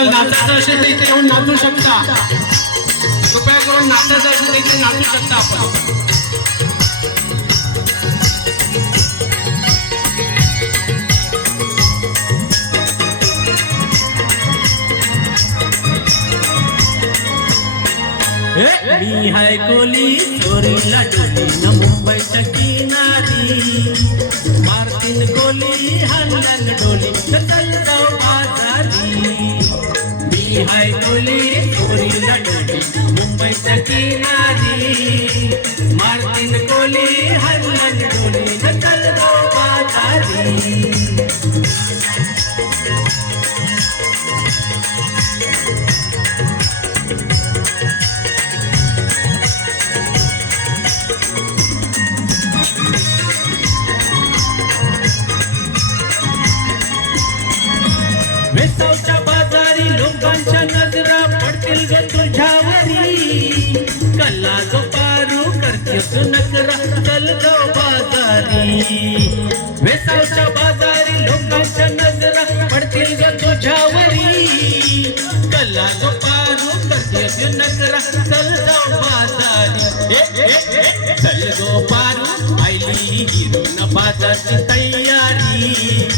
कोणाला नाचायचं असेल तर इथे येऊन नाचू शकता. कृपया करून नाचायचं असेल तर इथे नाचू शकता आपण. मी हाय कोली चोरीला डोली न मुंबईच्या किनारी, मारतीन कोली हाणल्यान डोली न तलगाव बाजारी. मी हाय कोली चोरीला डोली मुंबईच्या किनारी, मारतीन कोली हाणल्यान डोली न तलगाव बाजारी. वेसावच्या बाजारी लोकांच्या नजरा पडतील ग तुझ्यावरी, कल्ला जो पारू करतेस नकरा तलगाव बाजारी. वेसावच्या बाजारी लोकांच्या नजरा पडतील ग तुझ्यावरी, कल्ला जो पारू करतेस नकरा तलगाव बाजारी. तलगाव पारू आईली हिरून बाजारची तयारी,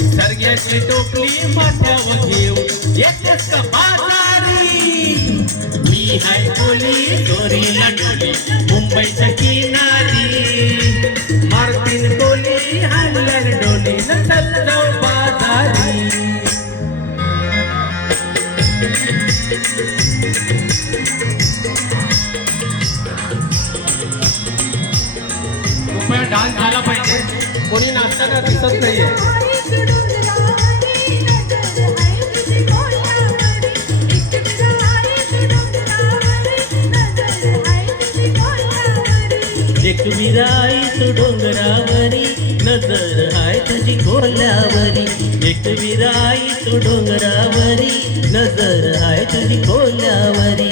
सरग्याची टोपली माथ्यावर घेऊ येतेस का बाजारी. मी हाय कोली चोरीला डोली मुंबईच्या किनारी, मारतीन कोली हाणल्यान डोली न तलगाव बाजारी. कृपया डान्स झाला पाहिजे. कोणी नाचताना दिसत नाहीये. एक विराई तू डोंगरावरी, नजर हाय तुझी कोल्हावरी. एक विराई तू डोंगरावरी, नजर हाय तुझी कोल्हावरी.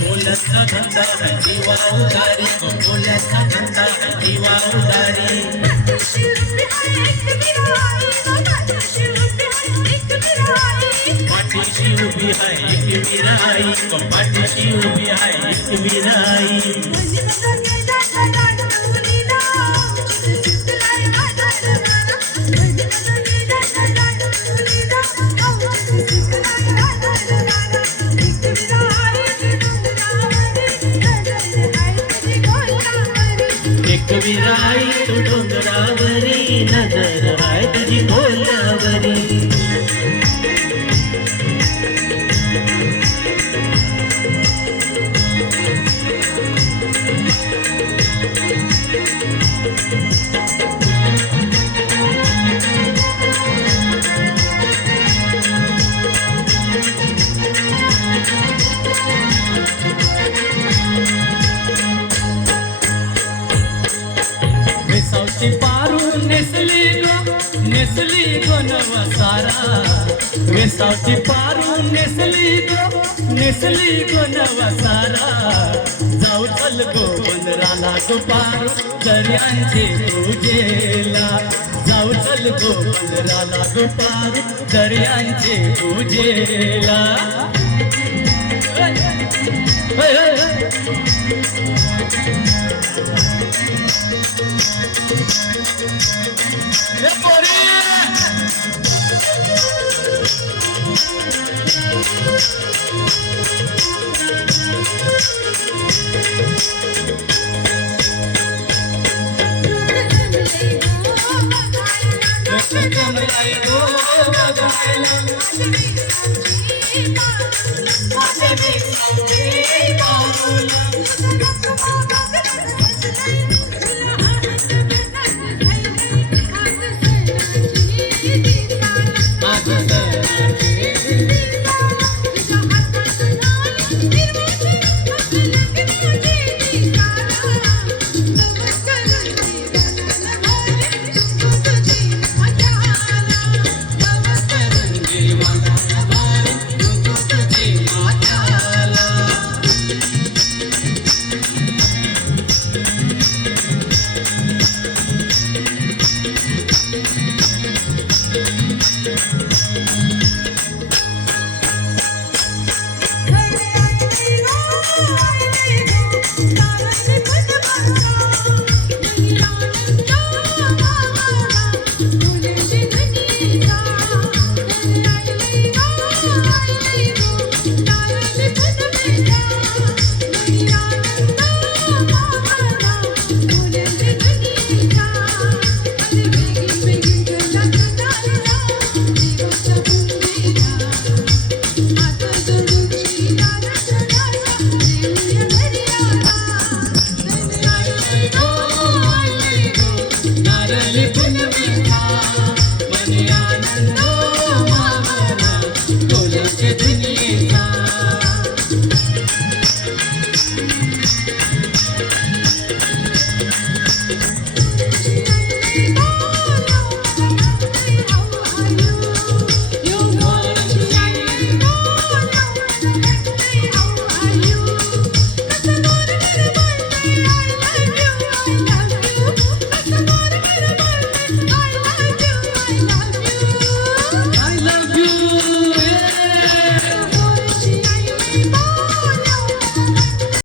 बोलचा धंदा जीवा उदारी, बोलचा धंदा जीवा उदारी. पाठीशी उभी हाय एक विराई, पाठीशी उभी हाय एक विराई. एक विराई तू डोंगरावरी, नजर हाय तुझी कोल्हावरी. वेसावची पारू नेसली गो नवसारा. वेसावची पारू नेसली गो नवसारा. जाऊ चल गो बंदराला गो पारू दर्यांचे पूजेला. जाऊ चल गो बंदराला गो पारू दर्यांचे पूजेला.